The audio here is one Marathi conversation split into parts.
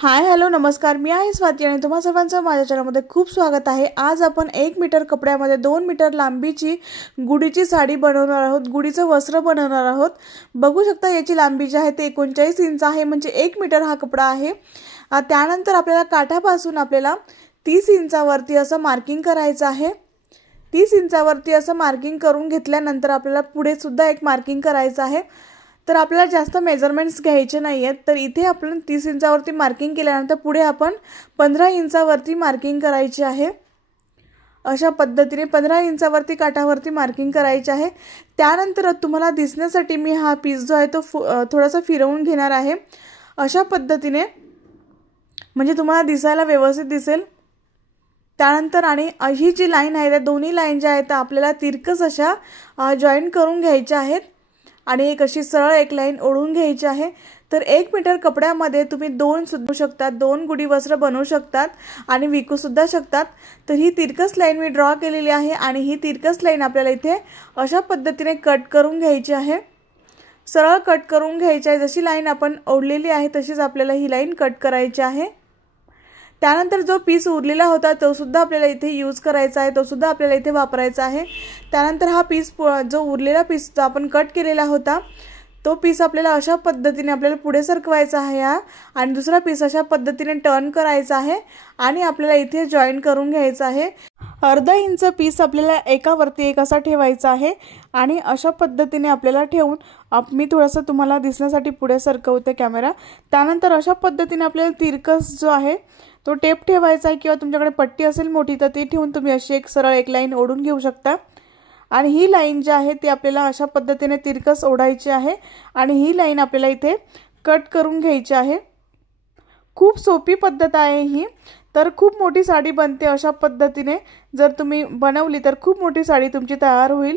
हाय हॅलो नमस्कार, मी आहे स्वाती आणि तुम्हा सर्वांचं माझ्या चॅनलमध्ये खूप स्वागत आहे। आज आपण 1 मीटर कपड्यामध्ये 2 मीटर लांबीची गुढीची साडी बनवणार आहोत, गुढीचं वस्त्र बनवणार आहोत। बघू शकता याची लांबी जी आहे ते 39 इंच आहे, म्हणजे 1 मीटर हा कपडा आहे। त्यानंतर आपल्याला काठापासून आपल्याला 30 इंचावरती असं मार्किंग करायचं आहे। 30 इंचावरती असं मार्किंग करून घेतल्यानंतर आपल्याला पुढे सुद्धा एक मार्किंग करायचं आहे। तर आपल्याला जास्त मेजरमेंट्स घ्यायचे नाहीयेत। तर इथे आपण 30 इंचावरती मार्किंग केल्यानंतर पुढे आपण 15 इंचावरती मार्किंग करायची आहे। अशा पद्धतीने 15 इंचावरती काठावरती मार्किंग करायची आहे। त्यानंतर तुम्हाला दिसण्यासाठी मी हा पीस जो आहे तो थोडासा फिरवून घेणार आहे, अशा पद्धतीने, म्हणजे तुम्हाला दिसायला व्यवस्थित दिसेल। त्यानंतर आणि ही जी लाईन आहे त्या दोन्ही लाईन ज्या आहेत आपल्याला तिरकस अशा जॉईन करून घ्यायच्या आहेत आणि एक अशी सरळ एक लाईन ओढून घ्यायची आहे। तर 1 मीटर कपड्यामध्ये तुम्ही 2 सुद्धा शकतात, 2 गुढी वस्त्र बनवू शकतात आणि विकू सुद्धा शकतात। तर ही तिरकस लाईन मी ड्रॉ केलेली आहे आणि ही तिरकस लाईन आपल्याला इथे अशा पद्धतीने कट करून घ्यायची आहे, सरळ कट करून घ्यायची आहे। जशी लाईन आपण ओढलेली आहे तशीच आपल्याला ही लाईन कट करायची आहे। त्यानंतर जो पीस उरलेला होता तो सुद्धा आपल्याला इथे यूज करायचा आहे, तो सुद्धा आपल्याला इथे वापरायचा आहे। त्यानंतर हा पीस जो उरलेला पीस जो आपण कट केलेला होता तो पीस आपल्याला अशा पद्धतीने आपल्याला पुढे सरकवायचा आहे आणि दुसरा पीस अशा पद्धतीने टर्न करायचा आहे आणि आपल्याला इथे जॉईन करून घ्यायचा आहे। अर्धा इंच पीस आपल्याला एकावरती एक असा ठेवायचा आहे आणि अशा पद्धतीने आपल्याला ठेवून मी थोडासा तुम्हाला दिसण्यासाठी पुढे सरकवते कॅमेरा। त्यानंतर अशा पद्धतीने आपल्याला तिरकस जो आहे तो टेप ठेवायचा आहे किंवा तुमच्याकडे पट्टी असेल मोठी तर ती ठेवून तुम्ही अशी एक सरळ एक लाईन ओढून घेऊ शकता। आणि ही लाईन जी आहे ती आपल्याला अशा पद्धतीने तिरकस ओढायची आहे आणि ही लाईन आपल्याला इथे कट करून घ्यायची आहे। खूप सोपी पद्धत आहे ही, तर खूप मोठी साडी बनते अशा पद्धतीने। जर तुम्ही बनवली तर खूप मोठी साडी तुमची तयार होईल।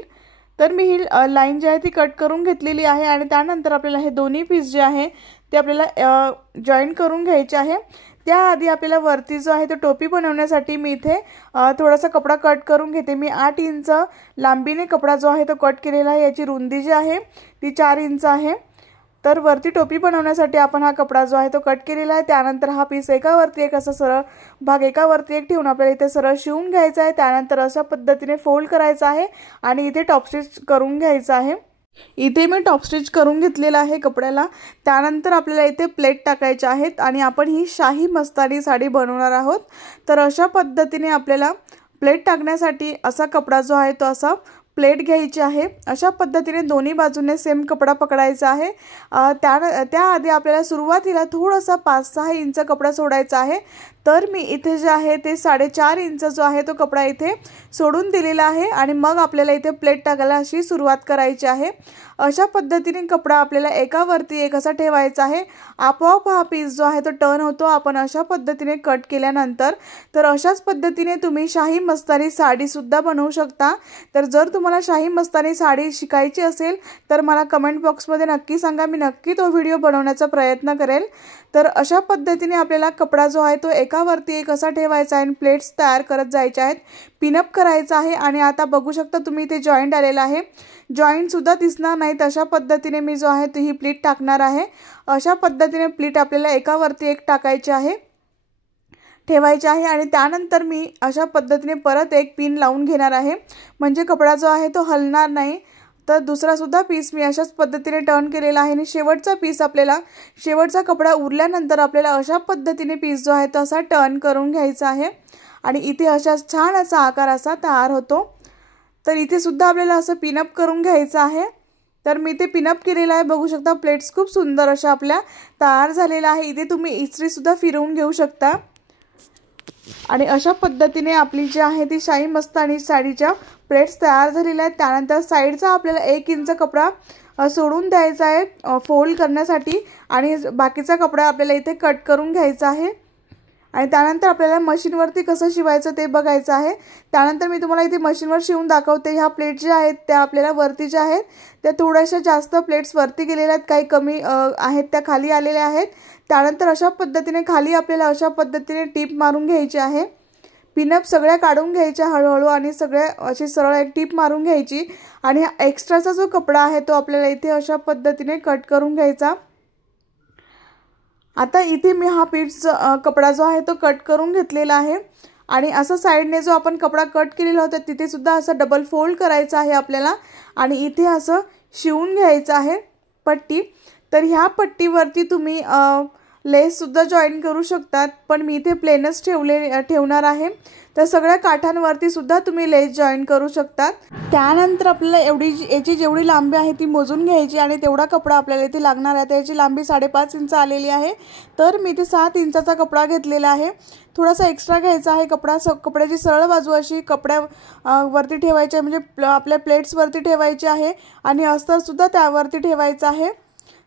तर मी ही लाईन जी आहे ती कट करून घेतलेली आहे आणि त्यानंतर आपल्याला हे दोन्ही पीस जे आहे ते आपल्याला जॉईन करून घ्यायचे आहे। त्याआधी आपल्याला वरती जो आहे तो टोपी बनवण्यासाठी मी इथे थोडासा कपडा कट करून घेते। मी 8 इंच लांबीने कपडा जो आहे तो कट केलेला आहे। याची रुंदी जी आहे ती 4 इंच आहे। तर वरती टोपी बनवण्यासाठी आपण हा कपडा जो आहे तो कट केलेला आहे। त्यानंतर हा पीस एकावरती एक असा सरळ भाग एकावरती एक ठेवून आपल्याला इथे सरळ शिवून घ्यायचा आहे। त्यानंतर अशा पद्धतीने फोल्ड करायचा आहे आणि इथे टॉप स्टिच करून घ्यायचा आहे। इथे मी टॉप स्टिच करून घेतलेला आहे कपड्याला। त्यानंतर आपल्याला इथे प्लेट टाकायचे आहेत आणि आपण ही शाही मस्तानी साडी बनवणार आहोत। तर अशा पद्धतीने आपल्याला प्लेट टाकण्यासाठी असा कपडा जो आहे तो असा प्लेट घ्यायची आहे। अशा पद्धतीने दोन्ही बाजूने सेम कपडा पकडायचा आहे। त्याआधी आपल्याला सुरुवातीला थोडासा 5-6 इंच कपडा सोडायचा आहे। तर मी इथे जे आहे ते 4.5 इंच जो आहे तो कपडा इथे सोडून दिलेला आहे आणि मग आपल्याला इथे प्लेट टाकायला अशी सुरुवात करायची आहे। अशा पद्धतीने कपडा आपल्याला एकावरती एक असा ठेवायचा आहे। आपोआप हा पीस जो आहे तो टर्न होतो आपण अशा पद्धतीने कट केल्यानंतर। तर अशाच पद्धतीने तुम्ही शाही मस्तानी साडी सुद्धा बनवू शकता। तर जर तुम्हाला शाही मस्तानी साडी शिकायची असेल तर मला कमेंट बॉक्समध्ये नक्की सांगा, मी नक्की तो व्हिडिओ बनवण्याचा प्रयत्न करेल। तर अशा पद्धतीने आपल्याला कपडा जो आहे तो एकावरती एक असा ठेवायचा आहे आणि प्लेट्स तयार करत जायच्या आहेत, पिनअप करायचा आहे। आणि आता बघू शकता तुम्ही इथे जॉईंट आलेला आहे, जॉईंट सुद्धा दिसणार नाहीत अशा पद्धतीने मी जो आहे ही प्लीट टाकणार आहे। अशा पद्धतीने प्लीट आपल्याला एकावरती एक टाकायची आहे, ठेवायचे आहे आणि त्यानंतर मी अशा पद्धतीने परत एक पिन लावून घेणार आहे, म्हणजे कपडा जो आहे तो हलणार नाही। तर दुसरा सुद्धा पीस मी अशाच पद्धतीने टर्न केलेला आहे आणि शेवटचा पीस आपल्याला शेवटचा कपडा उरल्यानंतर आपल्याला अशा पद्धतीने पीस जो आहे तो असा टर्न करून घ्यायचा आहे आणि इथे अशा छान असा आकार असा तयार होतो। तर इथे सुद्धा आपल्याला असं पिनअप करून घ्यायचं आहे। तर मी ते पिनअप केलेलं आहे, बघू शकता प्लेट्स खूप सुंदर अशा आपल्या तयार झालेल्या आहे। इथे तुम्ही इस्त्री सुद्धा फिरवून घेऊ शकता आणि अशा पद्धतीने आपली जी आहे ती शाही मस्तानी साडीच्या प्लेट्स तयार झालेल्या आहेत। त्यानंतर साईडचा आपल्याला 1 इंच कपडा सोडून द्यायचा आहे फोल्ड करण्यासाठी आणि बाकीचा कपडा आपल्याला इथे कट करून घ्यायचा आहे आणि त्यानंतर आपल्याला मशीनवरती कसं शिवायचं ते बघायचं आहे। त्यानंतर मी तुम्हाला इथे मशीनवर शिवून दाखवते। ह्या प्लेट ज्या आहेत त्या आपल्याला वरती ज्या आहेत त्या थोड्याशा जास्त प्लेट्स वरती गेलेल्या आहेत, काही कमी आहेत त्या खाली आलेल्या आहेत। त्यानंतर अशा पद्धतीने खाली आपल्याला अशा पद्धतीने टीप मारून घ्यायची आहे, पिनअप सगळ्या काढून घ्यायच्या हळूहळू आणि सगळ्या अशी सरळ एक टीप मारून घ्यायची आणि एक्स्ट्राचा जो कपडा आहे तो आपल्याला इथे अशा पद्धतीने कट करून घ्यायचा। आता इथे मी हा पीस कपडा जो आहे तो कट करून घेतलेला आहे आणि असं साइडने जो आपण कपडा कट केलेला होता तिथे सुद्धा असं डबल फोल्ड करायचं आहे आपल्याला आणि इथे असं शिवून घ्यायचं आहे पट्टी। तर ह्या पट्टीवरती तुम्ही लेस सुद्धा जॉईन करू शकतात, पण मी इथे प्लेनच ठेवणार आहे। तर सगळ्या काठांवरती सुद्धा तुम्ही लेस जॉईन करू शकतात। त्यानंतर आपल्याला याची जेवढी लांबी आहे ती मोजून घ्यायची आणि तेवढा कपडा आपल्याला इथे लागणार आहे। त्याची लांबी 5.5 इंच आलेली आहे, तर मी इथे 7 इंचाचा कपडा घेतलेला आहे। थोडासा एक्स्ट्रा घ्यायचा आहे कपडा। कपड्याची सरळ बाजू अशी कपड्यावरती ठेवायची आहे, म्हणजे आपल्या प्लेट्सवरती ठेवायची आहे आणि अस्तर सुद्धा त्यावरती ठेवायचं आहे।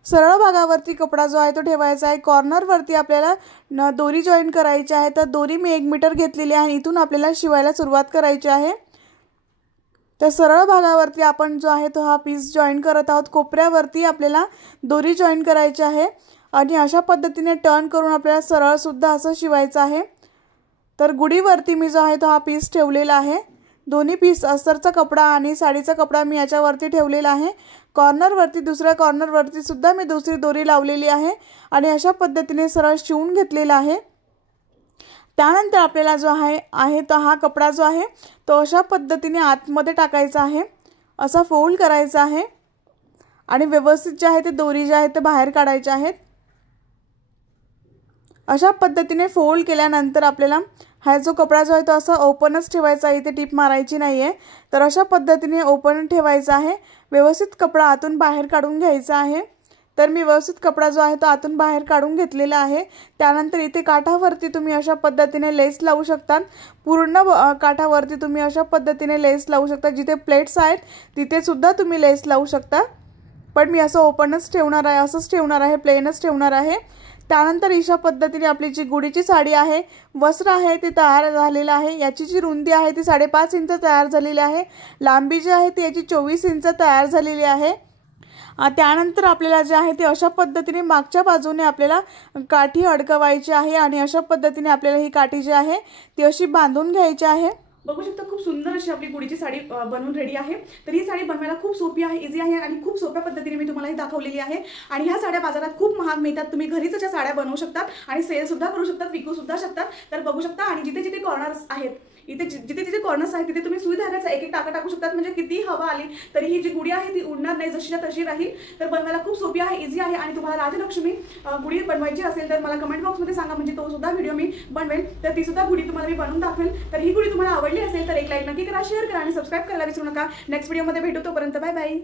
सरळ भागावरती कपडा जो आहे तो ठेवायचा आहे। कॉर्नरवरती आपल्याला दोरी जॉईन करायची आहे, तर दोरी मी 1 मीटर घेतलेली आहे। इथून आपल्याला शिवायला सुरुवात करायची आहे। तर सरळ भागावरती आपण जो आहे तो हा पीस जॉईन करत आहोत। कोपऱ्यावरती आपल्याला दोरी जॉईन करायची आहे आणि अशा पद्धतीने टर्न करून आपल्याला सरळ सुद्धा असं शिवायचं आहे। तर गुढीवरती मी जो आहे तो हा पीस ठेवलेला आहे। दोन्ही पीस अस्तरचा कपडा आणि साडीचा कपडा मी याच्यावरती ठेवलेला आहे। कॉर्नरवरती दुसऱ्या कॉर्नरवरती सुद्धा मी दुसरी दोरी लावलेली आहे आणि अशा पद्धतीने सरळ शिवून घेतलेला आहे। त्यानंतर आपल्याला जो आहे तो हा कपडा जो आहे तो अशा पद्धतीने आतमध्ये टाकायचा आहे, असा फोल्ड करायचा आहे आणि व्यवस्थित जे आहे ते दोरी जे आहे ते बाहेर काढायचे आहेत। अशा पद्धतीने फोल्ड केल्यानंतर आपल्याला हा जो कपडा जो आहे तो असा ओपनच ठेवायचा आहे, इथे टिप मारायची नाही आहे। तर अशा पद्धतीने ओपन ठेवायचा आहे। व्यवस्थित कपडा आतून बाहेर काढून घ्यायचा आहे। तर मी व्यवस्थित कपडा जो आहे तो आतून बाहेर काढून घेतलेला आहे। त्यानंतर इथे काठावरती तुम्ही अशा पद्धतीने लेस लावू शकता। पूर्ण काठावरती तुम्ही अशा पद्धतीने लेस लावू शकता। जिथे प्लेट्स आहेत तिथे सुद्धा तुम्ही लेस लावू शकता, पण मी असं ओपनच ठेवणार आहे, असंच ठेवणार आहे, प्लेनच ठेवणार आहे। त्यानंतर अशा पद्धतीने आपली जी गुढीची साडी आहे, वस्त्र आहे ते तयार झालेलं आहे। याची जी रुंदी आहे ती 5.5 इंच तयार झालेली आहे। लांबी जी आहे ती याची 24 इंच तयार झालेली आहे। त्यानंतर आपल्याला जे आहे ते अशा पद्धतीने मागच्या बाजूने आपल्याला काठी अडकवायची आहे आणि अशा पद्धतीने आपल्याला ही काठी जी आहे ती अशी बांधून घ्यायची आहे। बघू शकता खूप सुंदर अशी आपली गुढीची साडी बनवून रेडी आहे। तर ही साडी बनवायला खूप सोपी आहे, इझी आहे आणि खूप सोप्या पद्धतीने मी तुम्हाला ही दाखवलेली आहे। आणि ह्या साड्या बाजारात खूप महाग मिळतात, तुम्ही घरीच अशा साड्या बनवू शकतात आणि सेल सुद्धा करू शकतात, विकू सुद्धा शकतात। तर बघू शकता आणि जिथे जिथे कॉर्नर्स आहेत, इथे जिथे जिथे कॉर्नर्स आहेत तिथे तुम्ही सुई धाग्याचा एक टाका टाकू शकतात, म्हणजे किती हवा आली तरी ही जी गुढी आहे ती उडणार नाही, जशीच्या तशी राहील। तर बनवायला खूप सोपी आहे, इझी आहे। आणि तुम्हाला राजलक्ष्मी गुढी बनवायची असेल तर मला कमेंट बॉक्समध्ये सांगा, म्हणजे तो सुद्धा व्हिडिओ मी बनवेल, तर ती सुद्धा गुढी तुम्हाला मी बनवून दाखवेल। तर ही गुढी तुम्हाला आवडली असेल तर एक लाईक नक्की करा, शेअर करा आणि सबस्क्राइब करायला विसरू नका। नेक्स्ट व्हिडिओमध्ये भेटू, तोपर्यंत बाय बाय।